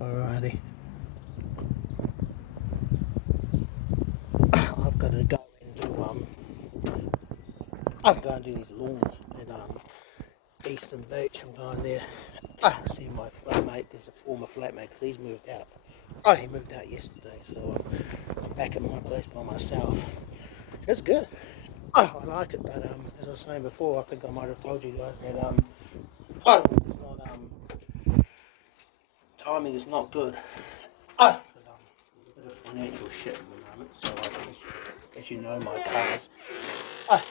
Alrighty. I've got to go into I'm going to do these lawns at Eastern Beach. I'm going there. See my flatmate. There's a former flatmate because he's moved out. He moved out yesterday, so I'm back at my place by myself. It's good. I like it, but as I was saying before, I think I might have told you guys that it's not timing is not good. Because there's a bit of financial shit at the moment, so as you know, my car's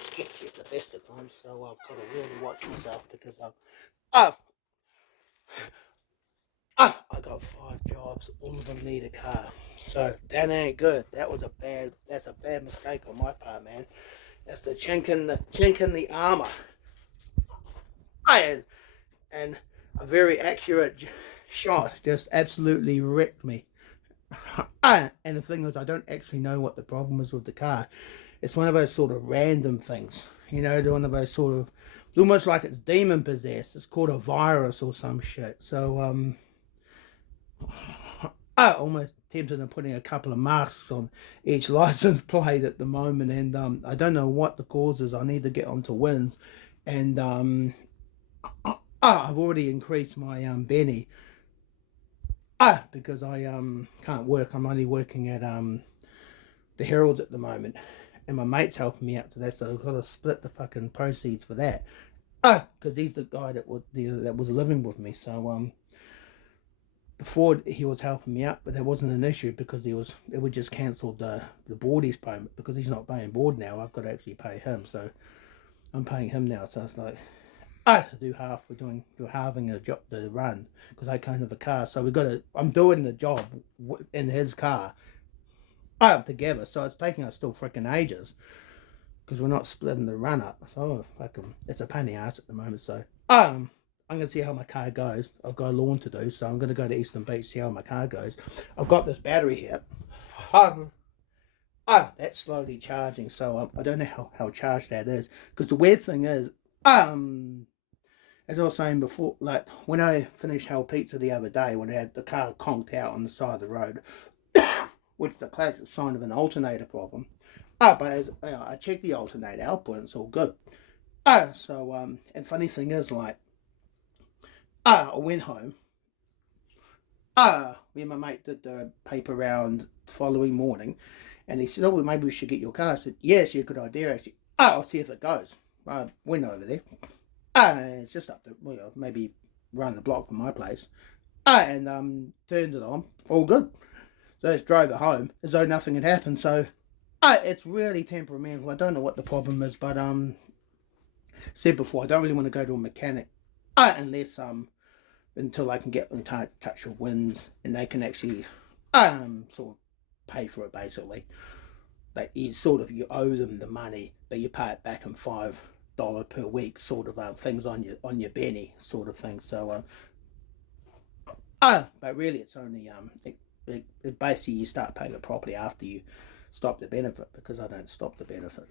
sketchy at the best of times, so I've got to really watch myself because uh, I got 5 jobs, all of them need a car, so that ain't good. That's a bad mistake on my part, man. That's the chink in the armor. And a very accurate shot just absolutely wrecked me. And the thing is, I don't actually know what the problem is with the car. It's one of those sort of random things, one of those sort of, it's almost like it's demon possessed. It's called a virus or some shit. So I almost tempted on putting a couple of masks on each license plate at the moment, and I don't know what the cause is. I need to get onto Wins, and I've already increased my Benny. Because I can't work. I'm only working at the Heralds at the moment, and my mate's helping me out today, so I've got to split the fucking proceeds for that. Because he's the guy that was living with me. So before he was helping me out, but that wasn't an issue because it would just cancelled the boardies payment because he's not paying board now. I've got to actually pay him, so I'm paying him now. So it's like we're halving the run because I can't have a car. So I'm doing the job in his car together. So it's taking us still freaking ages because we're not splitting the run up. So it's a pain in the ass at the moment. So I'm going to see how my car goes. I've got a lawn to do, so I'm going to go to Eastern Beach, see how my car goes. I've got this battery here. That's slowly charging, so I don't know how charged that is. Because the weird thing is, as I was saying before, like when I finished Hell Pizza the other day, when I had the car conked out on the side of the road, which is a classic sign of an alternator problem. But as I checked the alternator output, and it's all good. And funny thing is, like, I went home. Me and my mate did the paper round the following morning, and he said, "Oh, well, maybe we should get your car." I said, "Yes, yeah, good idea, actually." I'll see if it goes. I went over there. It's just up to maybe around the block from my place. And turned it on, all good. So I just drove it home as though nothing had happened. So it's really temperamental. I don't know what the problem is, but said before, I don't really want to go to a mechanic unless until I can get in touch with Wins and they can actually sort of pay for it basically. Like you owe them the money, but you pay it back in $5 per week sort of things on your Benny sort of thing. So but really it's only it basically you start paying it properly after you stop the benefit, because I don't stop the benefit.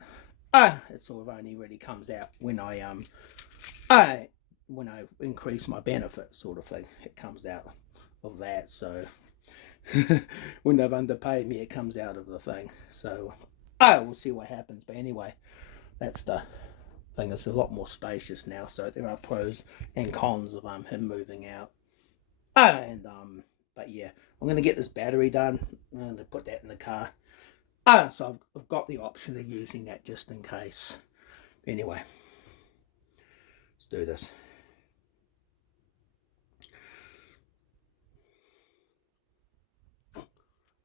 It sort of only really comes out when I increase my benefit sort of thing. It comes out of that. So when they've underpaid me, it comes out of the thing. So we'll see what happens. But anyway, that's the thing. It's a lot more spacious now, so there are pros and cons of him moving out. But yeah, I'm going to get this battery done. I'm going to put that in the car. So I've got the option of using that just in case. Anyway, let's do this.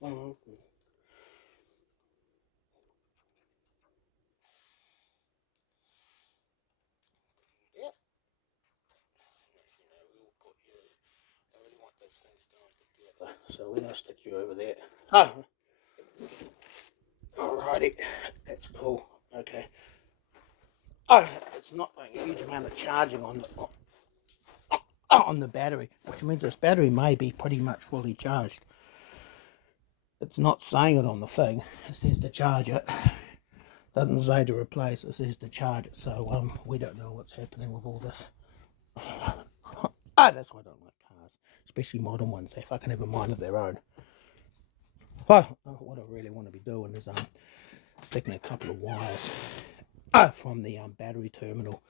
Yep. I really want those things going together. So we're going to stick you over there. Alrighty. That's cool. Okay. It's not like a huge amount of charging on the battery, which means this battery may be pretty much fully charged. It's not saying it on the thing. It says to charge it. Doesn't say to replace. It says to charge it. So we don't know what's happening with all this. That's why I don't like cars, especially modern ones. They fucking have a mind of their own. Well, what I really want to be doing is sticking a couple of wires from the battery terminal,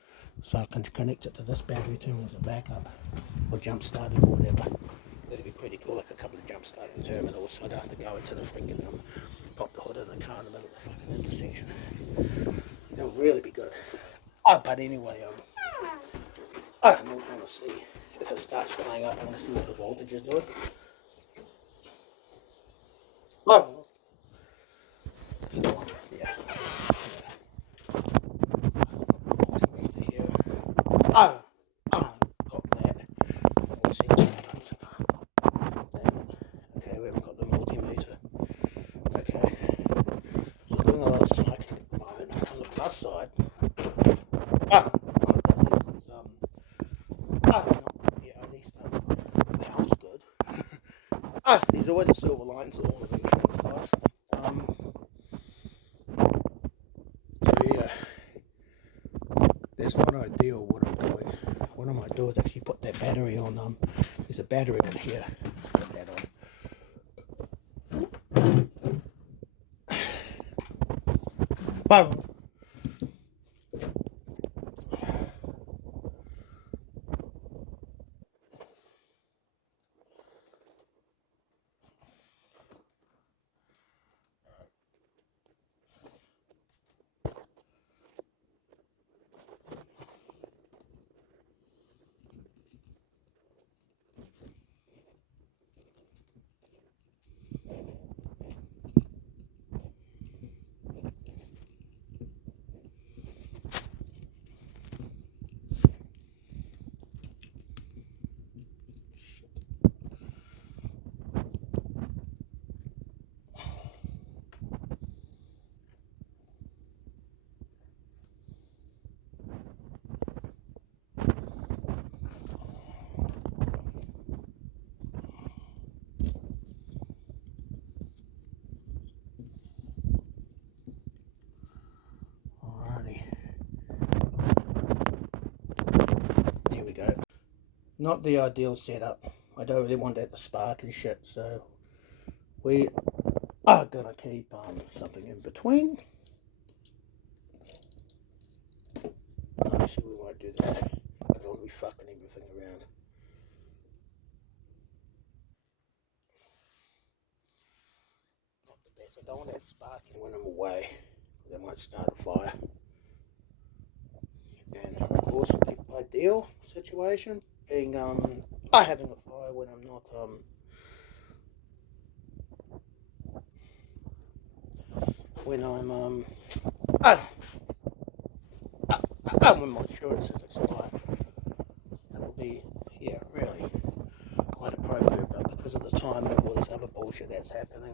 so I can connect it to this battery terminal as a backup, or jump start it or whatever. That'd be pretty cool, like a couple of jump starting terminals, so I don't have to go into the freaking pop the hood in the car in the middle of the fucking intersection. That would really be good. But anyway, I also want to see if it starts playing up. I want to see what the voltage is doing. Yeah. Got that. We'll see what happens. Okay, we haven't got the multimeter. Okay. So we're doing a lot of cycling at the moment. On the plus side, at least the house is good. There's always a silver lining to all of these things, guys. So yeah, that's not ideal what I'm doing. What I might do is actually put that battery on. There's a battery on here. Put that on. There we go. Not the ideal setup. I don't really want that to spark and shit, so we are gonna keep something in between. Actually, we won't do that. I don't want to be fucking everything around. Not the best. I don't want that sparking when I'm away. That might start a fire. And of course, the ideal situation being having a fire when I'm not when my insurance is expired. That will be, yeah, really quite appropriate, but because of the time and all this other bullshit that's happening,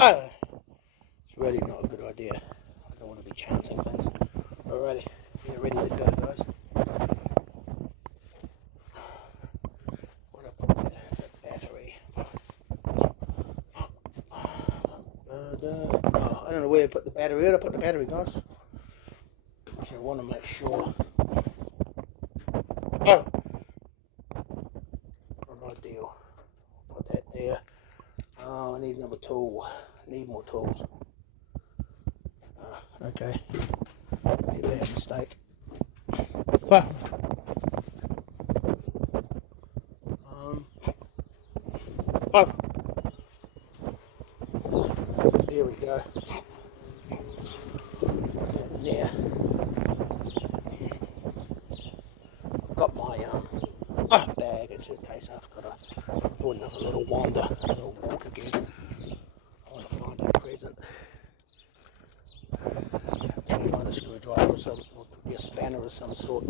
it's really not a good idea. I don't want to be chancing things. Alrighty, yeah, ready to go, guys. Where did I put that battery? I don't know where I put the battery. Where did I put the battery, guys? So I want to make sure. Not ideal. Put that there. I need another tool. Need more tools. Okay. Maybe a mistake. There we go. There. I've got my bag in case I've got to do another little wander, a little walk again. I want to find a present. Find a screwdriver or something, or it could be a spanner of some sort. I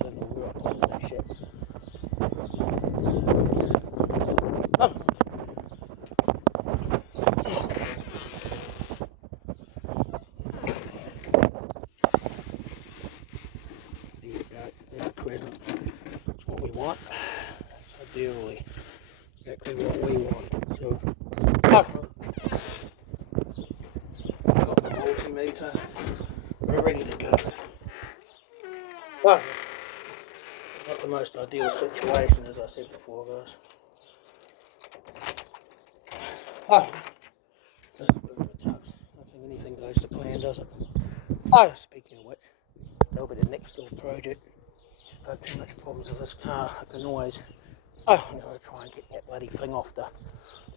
don't know where I put all that shit. There you go, there's a present. That's what we want. Ideally, exactly what we want. So, got the multimeter. We're ready to go. Not the most ideal situation, as I said before, guys. Oh, this is a bit of a tux. I don't think anything goes to plan, does it? Oh, speaking of which, that'll be the next little project. If I have too much problems with this car, I can always... Oh, I'm going to try and get that bloody thing off the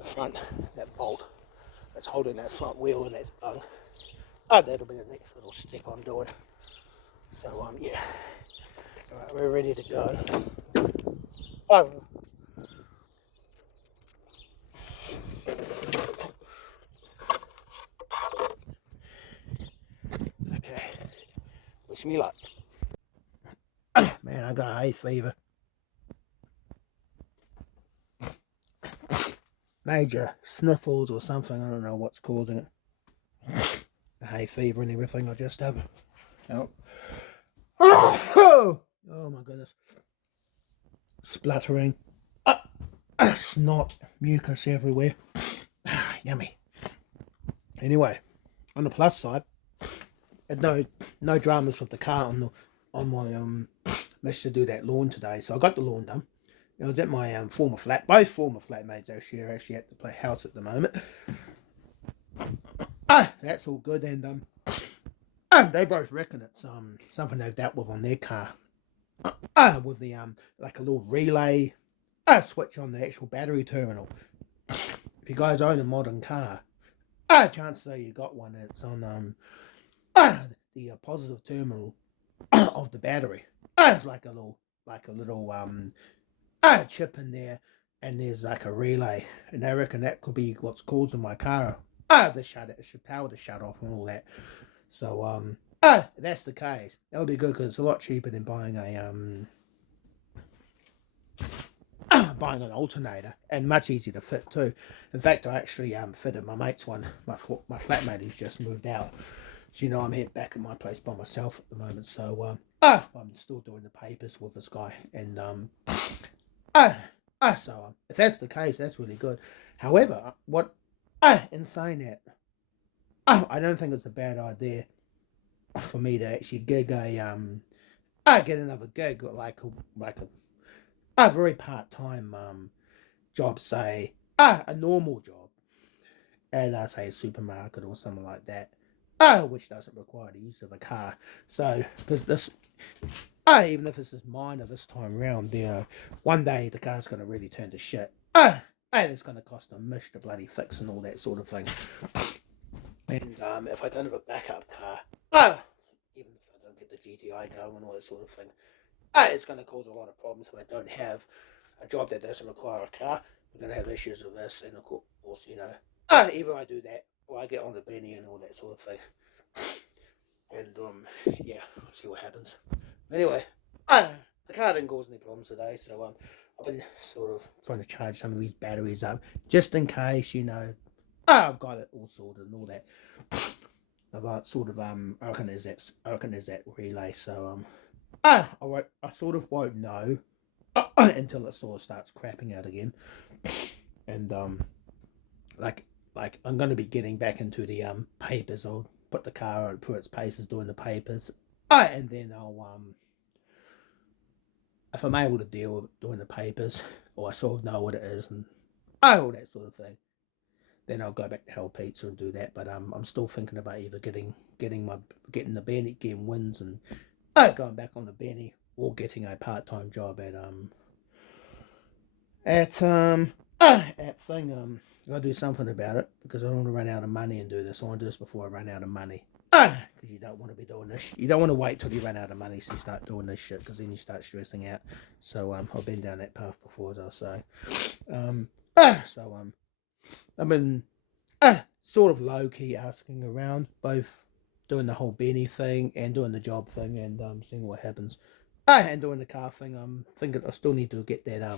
front, that bolt that's holding that front wheel and that's bung. Oh, that'll be the next little step I'm doing. So, yeah. Alright, we're ready to go. Oh. Okay. Wish me luck. Man, I got hay fever. Major sniffles or something. I don't know what's causing it. The hay fever and everything I just have. Oh. Oh my goodness. Spluttering. Snot. Mucus everywhere. Yummy. Anyway, on the plus side, no dramas with the car on my managed to do that lawn today. So I got the lawn done. I was at my former flat. Both former flatmates actually are actually at the house at the moment. That's all good, and they both reckon it's something they've dealt with on their car. With the like a little relay switch on the actual battery terminal. If you guys own a modern car, chances are you got one. It's on the positive terminal of the battery. It's like a little chip in there, and there's like a relay, and I reckon that could be what's causing my car the power to shut off and all that. So if that's the case, that would be good, because it's a lot cheaper than buying buying an alternator, and much easier to fit too. In fact, I actually fitted my mate's one. My flatmate who's just moved out. So, you know, I'm here back at my place by myself at the moment. So I'm still doing the papers with this guy, and so if that's the case, that's really good. However, what in saying that, I don't think it's a bad idea for me to actually gig get another gig, like a very part-time job, say a normal job at say a supermarket or something like that, which doesn't require the use of a car. So because this even if it's just minor this time round, one day the car's going to really turn to shit, and it's going to cost a mish to bloody fix and all that sort of thing. And if I don't have a backup car, even if I don't get the GTI going and all that sort of thing, it's going to cause a lot of problems if I don't have a job that doesn't require a car. We're going to have issues with this, and of course, you know, either I do that or I get on the Benny and all that sort of thing. And yeah, we'll see what happens. Anyway, the car didn't cause any problems today, so I've been sort of trying to charge some of these batteries up just in case, you know. I've got it all sorted and all that. I've sort of I reckon there's that relay, so I sort of won't know until it sort of starts crapping out again. And like I'm going to be getting back into the papers. I'll put the car out through its paces doing the papers, and then I'll if I'm able to deal with doing the papers, or I sort of know what it is and all that sort of thing, then I'll go back to Hell Pizza and do that. But I'm still thinking about either getting the Benny, getting wins and going back on the Benny, or getting a part-time job at thing. I gotta do something about it, because I don't want to run out of money and do this. I want to do this before I run out of money. Because you don't want to be doing this. You don't want to wait till you run out of money so you start doing this shit, because then you start stressing out. So I've been down that path before, as I'll say. I've been sort of low-key asking around, both doing the whole Benny thing and doing the job thing, and seeing what happens. And doing the car thing, I'm thinking I still need to get that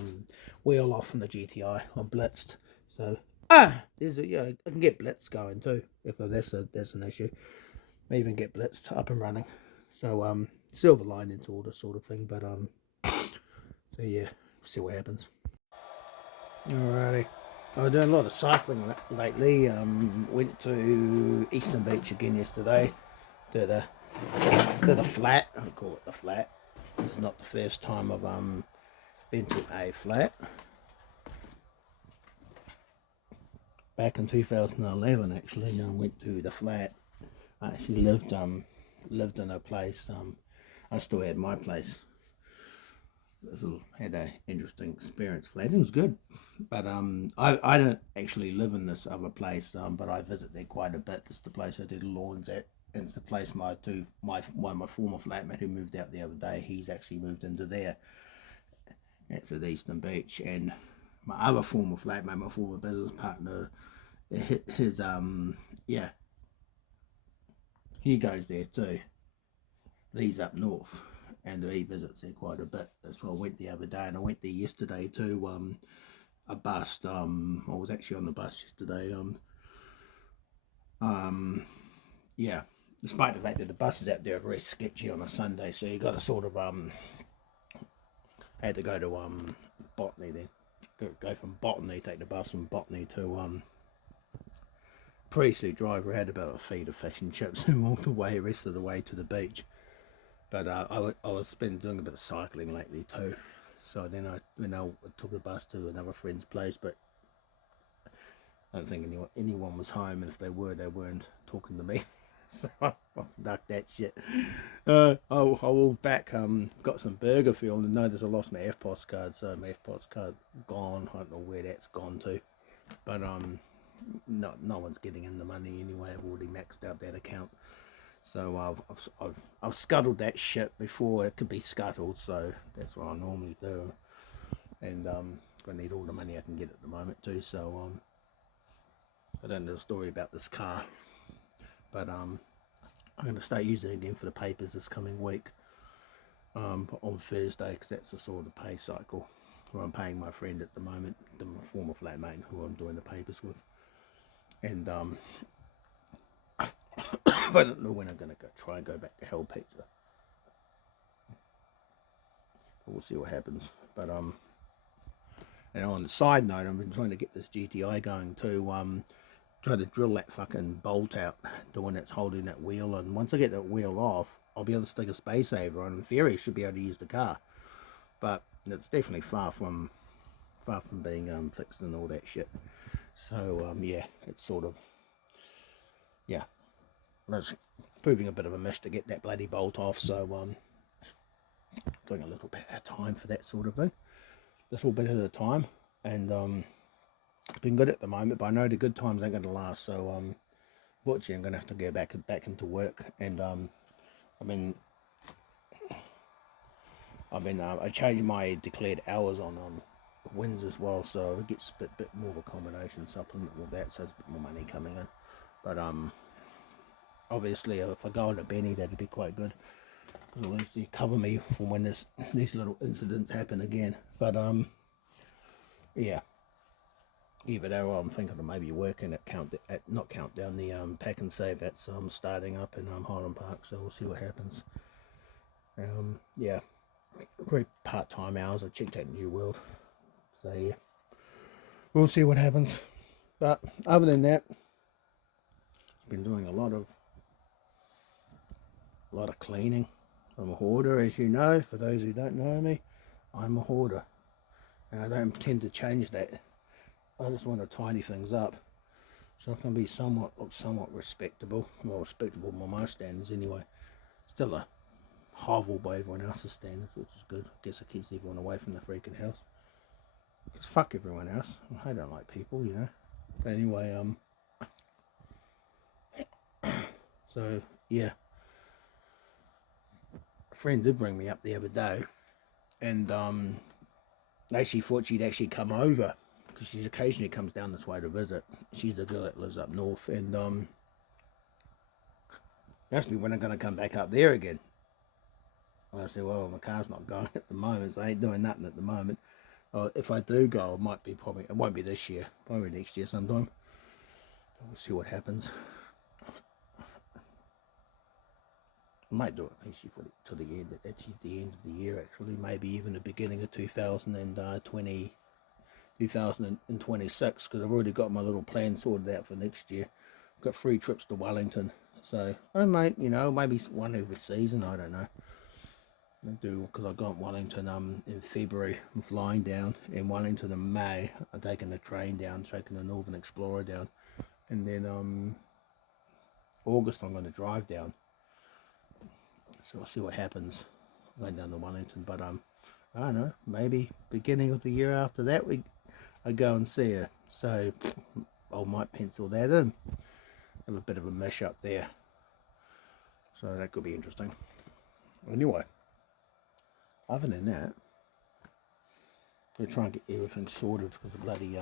wheel off from the GTI on Blitzed. So there's I can get Blitz going too if that's an issue. Maybe even get Blitzed up and running. So silver lining to all this sort of thing, but so yeah, see what happens. Alrighty. I've been doing a lot of cycling lately. Went to Eastern Beach again yesterday. Did the flat. I call it the flat. This is not the first time I've been to a flat. Back in 2011, actually, I went to the flat. I actually lived in a place. I still had my place. Had an interesting experience. Flat. It was good, but I don't actually live in this other place. But I visit there quite a bit. This is the place I did lawns at. And it's the place my former flatmate who moved out the other day. He's actually moved into there. It's at Eastern Beach, and my other former flatmate, my former business partner, his he goes there too. He's up north, and he visits there quite a bit. That's why I went the other day, and I went there yesterday too. A bus. I was actually on the bus yesterday. Yeah. Despite the fact that the buses out there are very sketchy on a Sunday, so you got to sort of I had to go to Botany then. Go from Botany, take the bus from Botany to Priestley. Driver had about a feed of fish and chips and walked away the rest of the way to the beach. But I was been doing a bit of cycling lately too, so then I took a bus to another friend's place, but I don't think anyone was home, and if they were, they weren't talking to me. So I ducked that shit. I walked back, got some burger fuel, and noticed I lost my FPOS card, so my FPOS card gone. I don't know where that's gone to, but no one's getting in the money anyway. I've already maxed out that account, so I've scuttled that shit before it could be scuttled. So that's what I normally do, and I need all the money I can get at the moment too. So I don't know the story about this car, but I'm going to start using it again for the papers this coming week on Thursday, because that's the sort of pay cycle where I'm paying my friend at the moment, my former flatmate who I'm doing the papers with, and I don't know when I'm going to try and go back to Hell Pizza, but we'll see what happens. But and on the side note, I've been trying to get this GTI going too. Try to drill that fucking bolt out, the one that's holding that wheel, and once I get that wheel off, I'll be able to stick a space saver on. In theory, should be able to use the car, but it's definitely far from being fixed and all that shit. So yeah, it's sort of, yeah, it's proving a bit of a mish to get that bloody bolt off. So doing a little bit of time for that sort of thing, a little bit at a time, and been good at the moment, but I know the good times ain't going to last, so fortunately I'm going to have to go back into work. And I changed my declared hours on wins as well, so it gets a bit more of a combination supplement with that, so there's a bit more money coming in. But obviously if I go on a Benny, that'd be quite good, because at least you cover me from when these little incidents happen again. But yeah. Even though I'm thinking of maybe working at not Countdown, the Pack and Save that's starting up in Highland Park, so we'll see what happens. Yeah, very part-time hours. I checked out New World, so yeah, we'll see what happens. But other than that, I've been doing a lot of cleaning. I'm a hoarder, as you know. For those who don't know me, I'm a hoarder, and I don't intend to change that. I just want to tidy things up so I can be somewhat respectable. Well, respectable by my standards anyway. Still a hovel by everyone else's standards, which is good. I guess it keeps everyone away from the freaking house. Because fuck everyone else. I don't like people, you know. But anyway, so yeah. A friend did bring me up the other day, and they actually thought she'd actually come over, because she occasionally comes down this way to visit. She's the girl that lives up north, and asked me when I'm going to come back up there again. And I said, well, my car's not going at the moment, so I ain't doing nothing at the moment. If I do go, it won't be this year, probably next year sometime. We'll see what happens. I might do it actually to the end. Actually, the end of the year, actually, maybe even the beginning of 2026, because I've already got my little plan sorted out for next year. I've got 3 trips to Wellington, so I might, maybe one every season. I don't know. I do, because I got Wellington in February. I'm flying down. In Wellington in May, I'm taking the train down, taking the Northern Explorer down, and then August I'm going to drive down. So we'll see what happens. Going down to Wellington, but I don't know. Maybe beginning of the year after that, I go and see her. So I might pencil that in. Have a bit of a mesh up there. So that could be interesting. Anyway, other than that, we're trying to get everything sorted because the bloody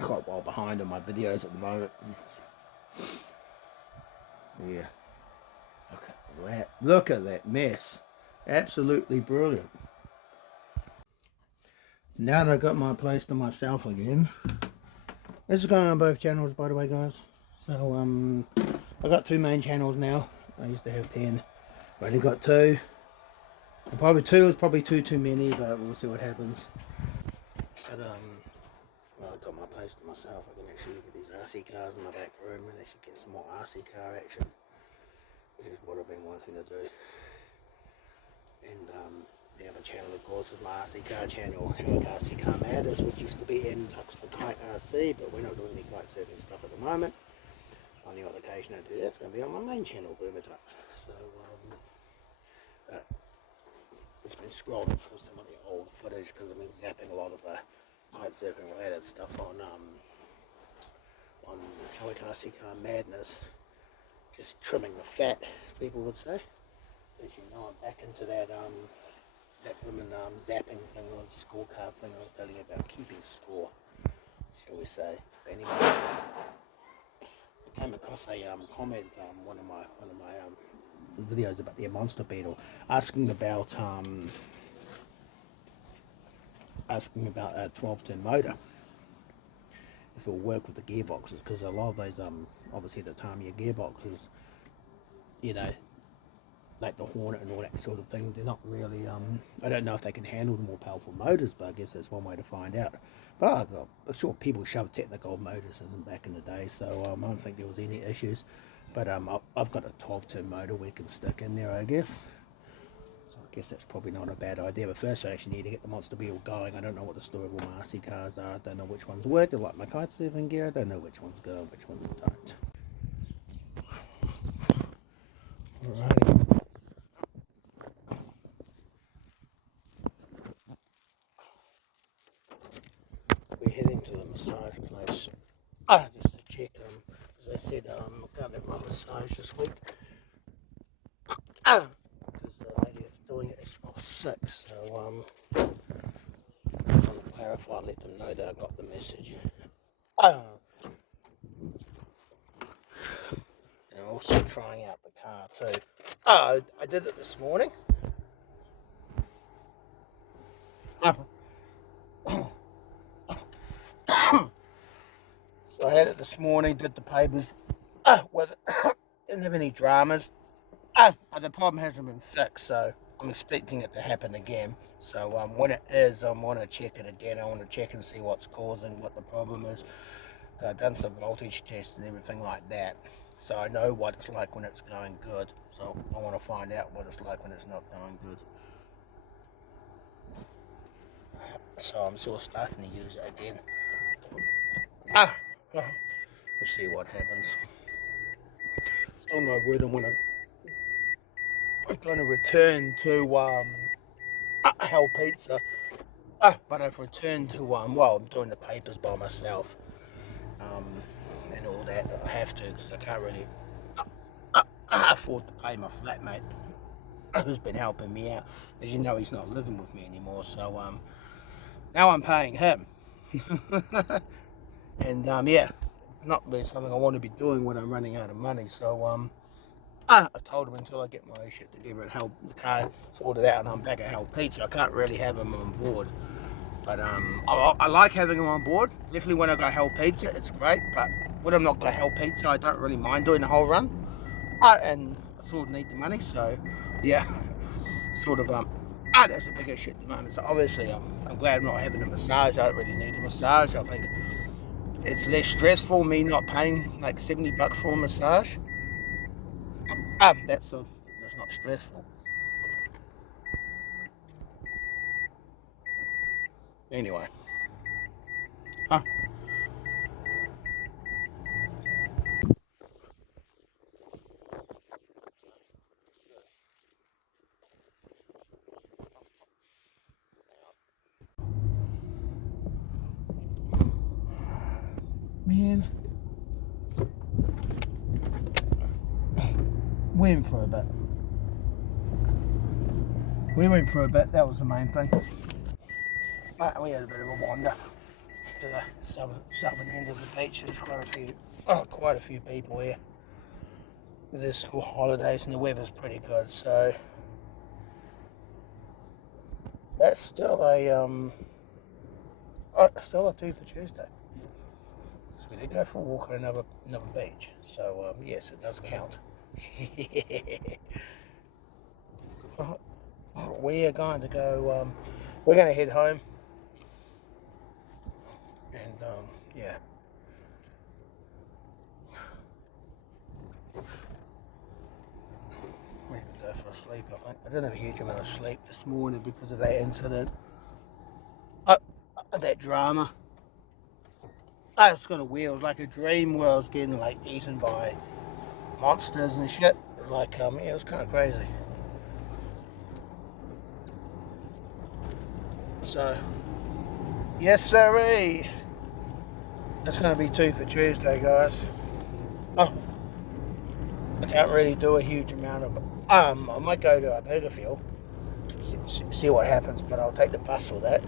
quite well behind on my videos at the moment. Yeah. Look at that mess. Absolutely brilliant. Now that I've got my place to myself again. This is going on both channels, by the way, guys. So I've got 2 main channels now. I used to have 10. I've only got 2. And probably 2 is probably too many, but we'll see what happens. But well, I've got my place to myself. I can actually look at these RC cars in my back room and actually get some more RC car action, which is what I've been wanting to do. And the other channel, of course, is my RC car channel, RC Car Matters, which used to be in Tux the Kite RC, but we're not doing any kite surfing stuff at the moment. On the odd occasion I do that, it's going to be on my main channel, Boomer Tux. So it's been scrolling through some of the old footage because I've been zapping a lot of the kite surfing related stuff on RC Car Madness, just trimming the fat, as people would say. As you know, I'm back into that women zapping thing, or scorecard thing I was telling you about, keeping score, shall we say. But anyway, I came across a comment on one of my videos about the monster beetle, asking about a 12-turn motor, if it will work with the gearboxes, because a lot of those obviously the Tamiya gearboxes, you know, like the Hornet and all that sort of thing, they're not really, I don't know if they can handle the more powerful motors, but I guess that's one way to find out. But I'm sure people shoved technical motors in them back in the day, so I don't think there was any issues. But I've got a 12-turn motor we can stick in there, I guess. So I guess that's probably not a bad idea, but first I actually need to get the monster beetle going. I don't know what the story of all my RC cars are, I don't know which ones work, they're like my kite surfing gear, I don't know which ones go and which ones don't. Alrighty. We're heading to the massage place. Just to check, as I said, I can't have my massage this week. Because the lady that's doing it is off sick, so I want to clarify and let them know that I got the message. And also trying out the car too. I did it this morning. So I had it this morning, did the papers with it. Didn't have any dramas. But the problem hasn't been fixed, so I'm expecting it to happen again. So when it is, I want to check it again. I want to check and see what's causing, what the problem is. So I've done some voltage tests and everything like that. So I know what it's like when it's going good. So I want to find out what it's like when it's not going good. So I'm sort of starting to use it again. We'll see what happens. Still no word on when I'm going to return to Hell Pizza. But I've returned to well, I'm doing the papers by myself, and all that. I have to, because I can't really afford to pay my flatmate, who's been helping me out. As you know, he's not living with me anymore, so now I'm paying him. And yeah, not really something I want to be doing when I'm running out of money. So I told him until I get my shit together and help the car sorted out and I'm back at Hell Pizza, I can't really have him on board. But I like having him on board. Definitely when I go Hell Pizza, it's great. But when I'm not going Hell Pizza, I don't really mind doing the whole run. And I sort of need the money, so yeah, sort of that's the biggest shit at the moment. So obviously I'm glad I'm not having a massage. I don't really need a massage. I think it's less stressful me not paying like $70 for a massage. That's not stressful. Anyway. Huh? Man, we went for a bit. That was the main thing. We had a bit of a wander to the southern end of the beach. There's quite a few people here. There's school holidays and the weather's pretty good, so that's still a 2 for Tuesday. So we did go for a walk at another beach, so yes, it does count. We are going to go. We're going to head home, and yeah. We can go for a sleep, I think. I didn't have a huge amount of sleep this morning because of that incident. That drama. I was kind of weird. It was like a dream where I was getting like eaten by monsters and shit. It was like, yeah, it was kind of crazy. So, yes, sirree. That's going to be 2 for Tuesday, guys. Oh, I can't really do a huge amount of. I might go to a burger field, see what happens, but I'll take the bus for that.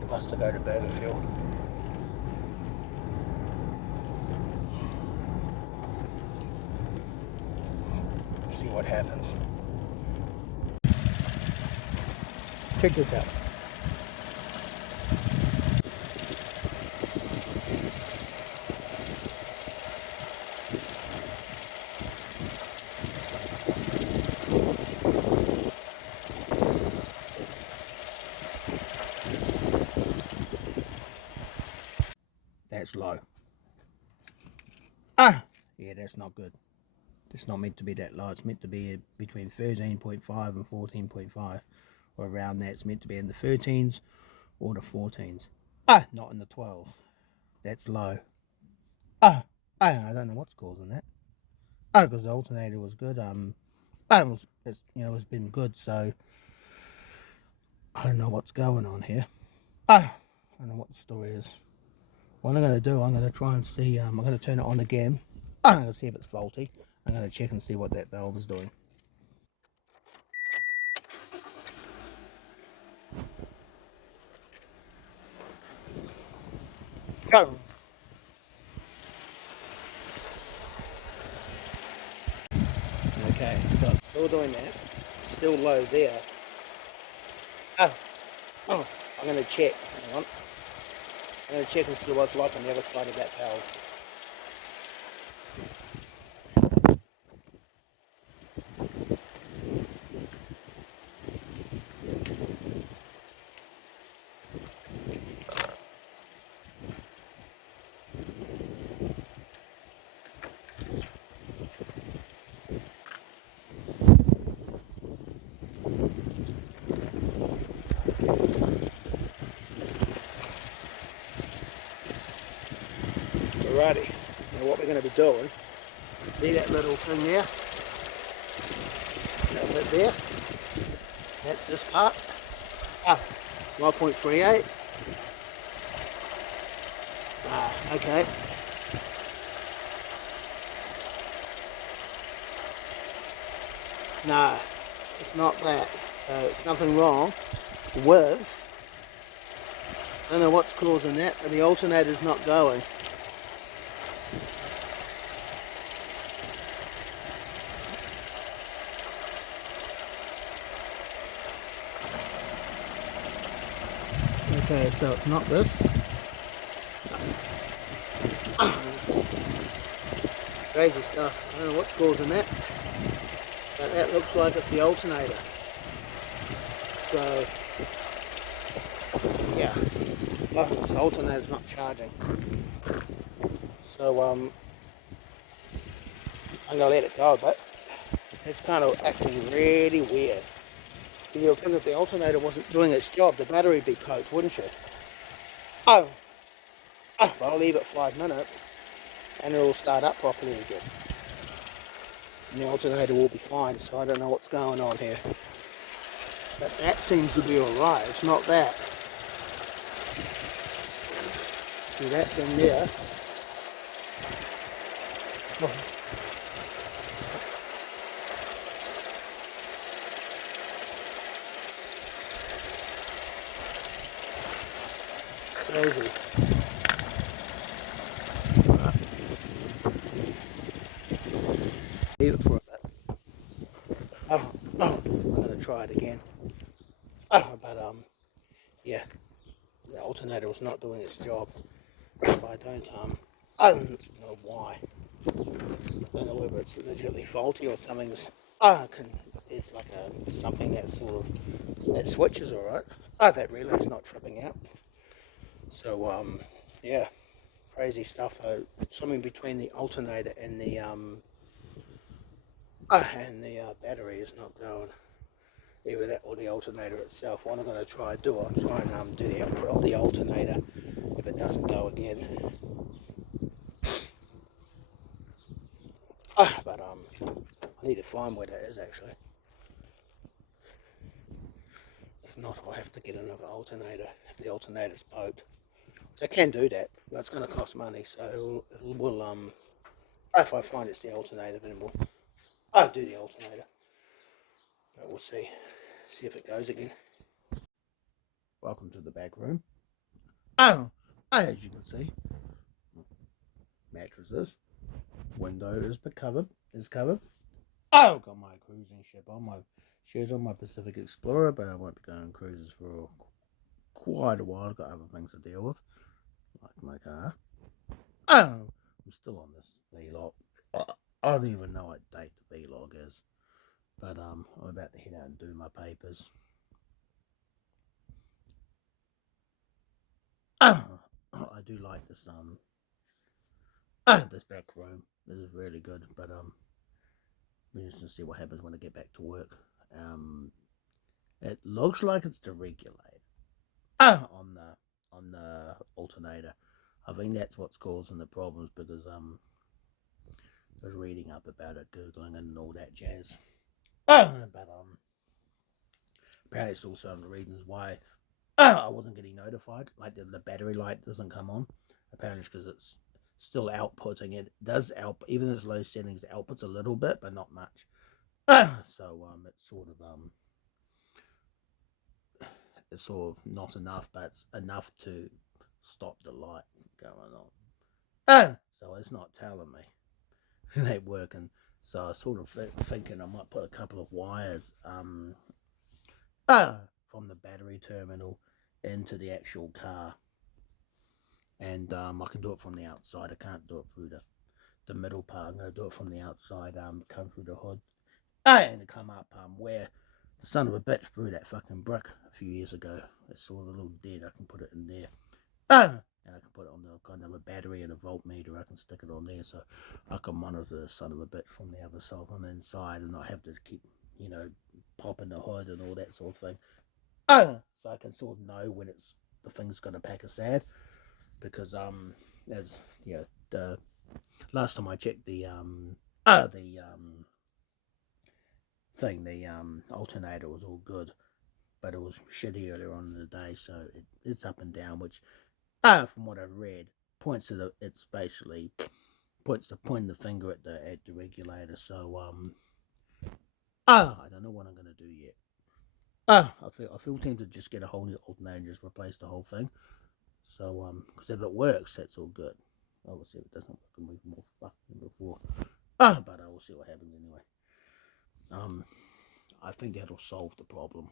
The bus to go to burger field. See what happens. Check this out. That's low. Yeah, that's not good. It's not meant to be that low. It's meant to be between 13.5 and 14.5, or around that. It's meant to be in the 13s or the 14s. Not in the 12s. That's low. I don't know what's causing that. Because the alternator was good. It's been good. So I don't know what's going on here. I don't know what the story is. What I'm going to do, I'm going to try and see. I'm going to turn it on again. I'm going to see if it's faulty. I'm going to check and see what that valve is doing. Go. Okay, so it's still doing that. Still low there. Oh, I'm going to check. Hang on. I'm going to check and see what's like on the other side of that valve. Alrighty, now what we're going to be doing, see that little thing there? That bit there? That's this part. 1.38. Okay. No, it's not that. So it's nothing wrong with, I don't know what's causing that, but the alternator's not going. Okay, so it's not this. Crazy stuff. I don't know what's causing that, but that looks like it's the alternator. So, yeah. This alternator's not charging. So, I'm going to let it go, but it's kind of acting really weird. You would think if the alternator wasn't doing its job, the battery would be poked, wouldn't you? Oh, but I'll leave it 5 minutes and it'll start up properly again. And the alternator will be fine, so I don't know what's going on here. But that seems to be alright, it's not that. See that thing there? Oh. Crazy. Leave it for a bit. I'm going to try it again. But yeah, the alternator was not doing its job. I don't know why. I don't know whether it's legitimately faulty or something's is like something that sort of that switches alright. That relay's not tripping out. So yeah, crazy stuff though. Something between the alternator and the battery is not going. Either that or the alternator itself. What I'm going to try and do, I'll try and do the output of the alternator if it doesn't go again. But I need to find where that is actually. If not, I'll have to get another alternator if the alternator's poked. So I can do that, but it's going to cost money. So we'll if I find it's the alternator, then I'll do the alternator. But we'll see if it goes again. Welcome to the back room. As you can see, mattresses, window is covered. Got my cruising ship on my shirt on my Pacific Explorer, but I won't be going cruises for quite a while. I've got other things to deal with, like my car. I'm still on this vlog. I don't even know what date the vlog is, but I'm about to head out and do my papers. I do like this this back room. This is really good, but we're just gonna see what happens when I get back to work. It looks like it's deregulated on the alternator. I think that's what's causing the problems because I was reading up about it, googling and all that jazz. But apparently it's also one of the reasons why I wasn't getting notified. Like the battery light doesn't come on. Apparently it's because it's still outputting. It does output, even as low settings, it outputs a little bit, but not much. So it's sort of not enough, but it's enough to stop the light going on. So it's not telling me they working. So I was sort of thinking I might put a couple of wires from the battery terminal into the actual car, and I can do it from the outside. I can't do it through the middle part. I'm going to do it from the outside, come through the hood, and come up where the son of a bitch threw that fucking brick a few years ago. It's sort of a little dead. I can put it in there. And I can put it on the kind of a battery and a voltmeter. I can stick it on there so I can monitor the son of a bitch from the other side, from inside, and not have to keep, popping the hood and all that sort of thing. So I can sort of know when the thing's going to pack a sad, because as the last time I checked the alternator was all good, but it was shitty earlier on in the day, so it's up and down, which from what I've read points to it's basically pointing the finger at the regulator. So I don't know what I'm going to do yet. I feel tempted to just get a whole new alternator and just replace the whole thing. So because if it works, that's all good. Obviously, if it doesn't work, I'll move more fucking before. But I will see what happens anyway. I think that'll solve the problem,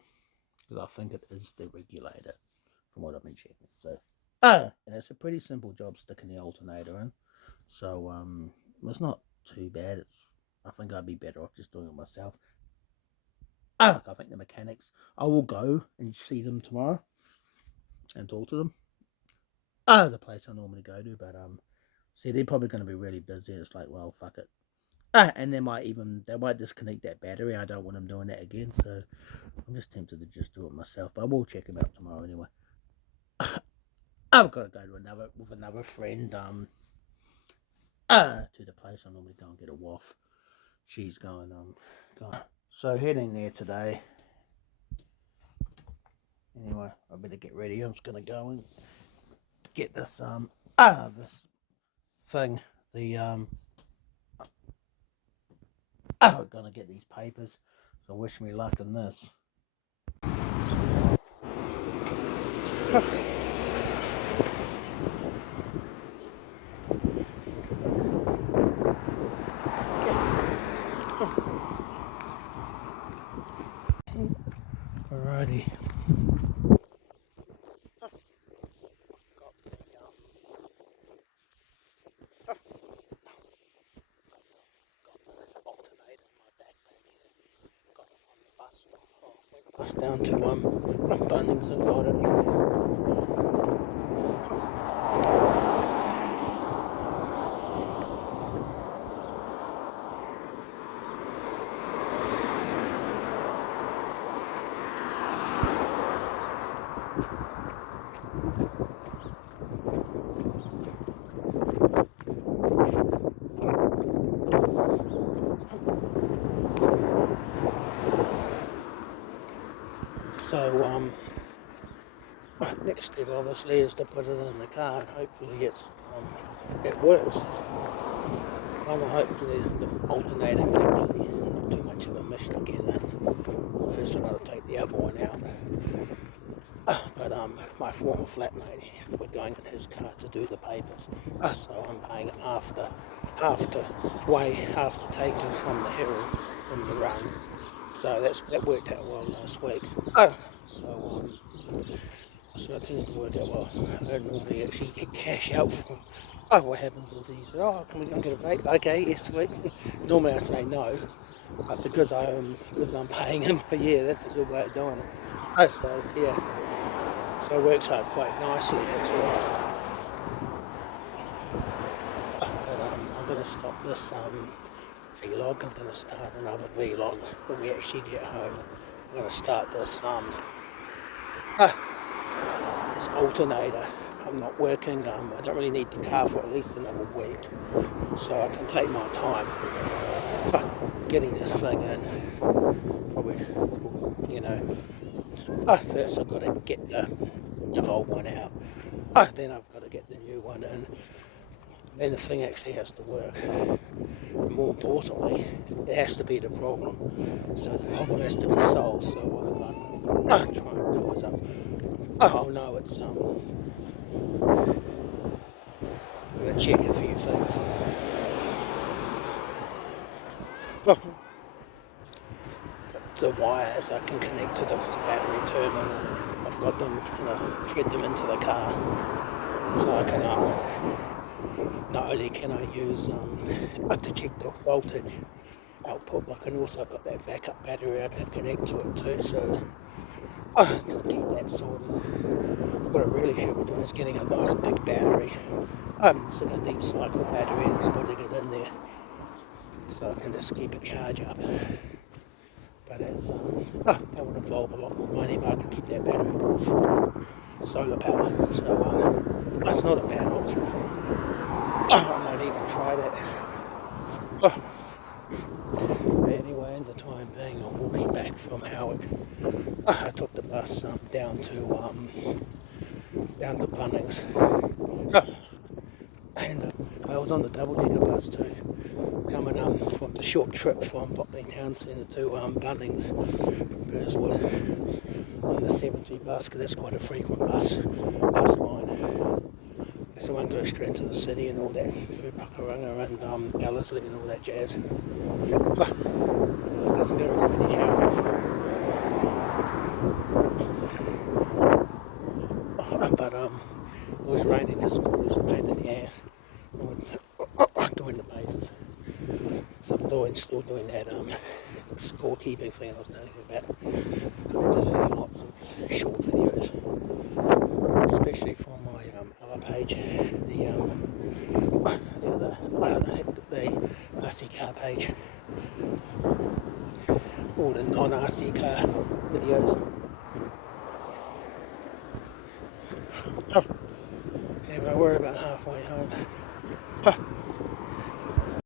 because I think it is the regulator from what I've been checking. So and it's a pretty simple job sticking the alternator in. So it's not too bad. I think I'd be better off just doing it myself. I think the mechanics, I will go and see them tomorrow and talk to them. The place I normally go to, but see, they're probably going to be really busy. It's like, well, fuck it. And they might disconnect that battery. I don't want them doing that again, so I'm just tempted to just do it myself. But I will check them out tomorrow anyway. I've got to go to another friend to the place I normally go and get a waff. She's going. So heading there today. Anyway, I better get ready. I'm just gonna go and get this this thing. I'm gonna get these papers. So wish me luck in this. Alrighty. Bus down to Bunnings and got it. So next step obviously is to put it in the car and hopefully it works. And hopefully the alternator actually not too much of a mish to get in. First I've got to take the other one out. But my former flatmate, we're going in his car to do the papers. So I'm paying him after taking from the Herald, from the run. So that worked out well last week. So it tends to work out well. I don't normally actually get cash out from. What happens is he says, can we go and get a vape? Okay, yes, sweet. Normally I say no, but because I'm paying him, yeah, that's a good way of doing it. So yeah, so it works out quite nicely actually. But I'm going to stop this vlog. I'm going to start another vlog when we actually get home. I'm going to start this this alternator. I'm not working. I don't really need the car for at least another week, so I can take my time getting this thing in. Probably, first I've got to get the old one out. Then I've got to get the new one in. Then the thing actually has to work. More importantly, it has to be the problem. So the problem has to be solved. So what I'm trying to do is it's I'm going to check a few things. The wires I can connect to the battery terminal. I've got them, thread them into the car, so I can not only can I use to check the voltage output, but I can also got that backup battery I can connect to it too. So just keep that sorted. What I really should be doing is getting a nice big battery, sort of deep cycle battery, and just putting it in there, so I can just keep it charged up. But that would involve a lot more money, but I can keep that battery for solar power. So that's not a bad option. I might even try that. Anyway, in the time being, I'm walking back from Howard. I took the bus down to Bunnings, and I was on the double-decker bus too, coming from the short trip from Botley Town Centre to Bunnings from Burswood on the 70 bus, because that's quite a frequent bus line. So one goes straight into the city and all that, through Puckarunga and Ellerslie and all that jazz. It doesn't go really many Howard. But it was raining this morning. It was a pain in the ass doing the papers. So I'm still doing that scorekeeping thing I was telling you about. I'm doing lots of short videos, especially for my other page, the RC car page, all the non-RC car videos. Oh, anyway, we're about halfway home.